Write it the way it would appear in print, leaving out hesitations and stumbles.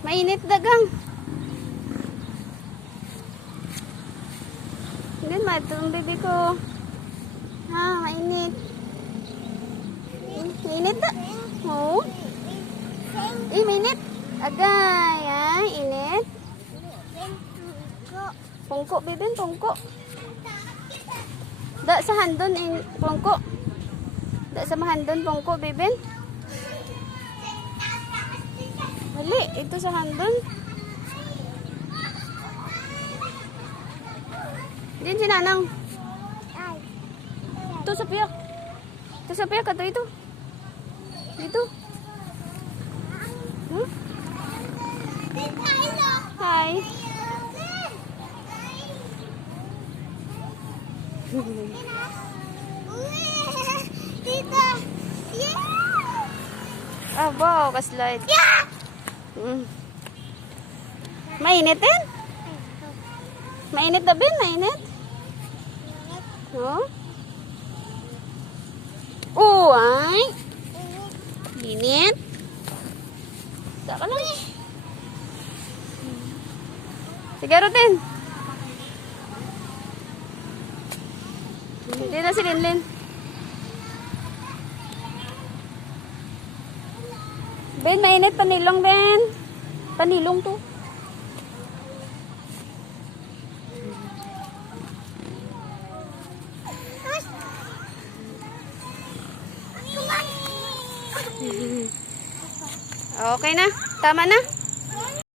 Mainit dagang. Hindi, matulong baby ko. Ha, mainit. Mainit na. Oo. Mainit. Agay, ha? Init. Pungko, baby, pungko. Da sa handon, pungko. Da sa mahandon, pungko, baby. Dali, ito sa handon. Din si Nanang. Ito sa piyak. Ito sa piyak, ito. Dito. Hmm? Hi. Tita. Ah, wow, ka-slide. Mainit din? Mainit na bin? Mainit? Oh? Oh, ay. Init. Saka lang eh. Sige, Rutin. Hindi na si Linlin. Ben, mainit. Panilong, Ben. Panilong to. Okay na. Tama na.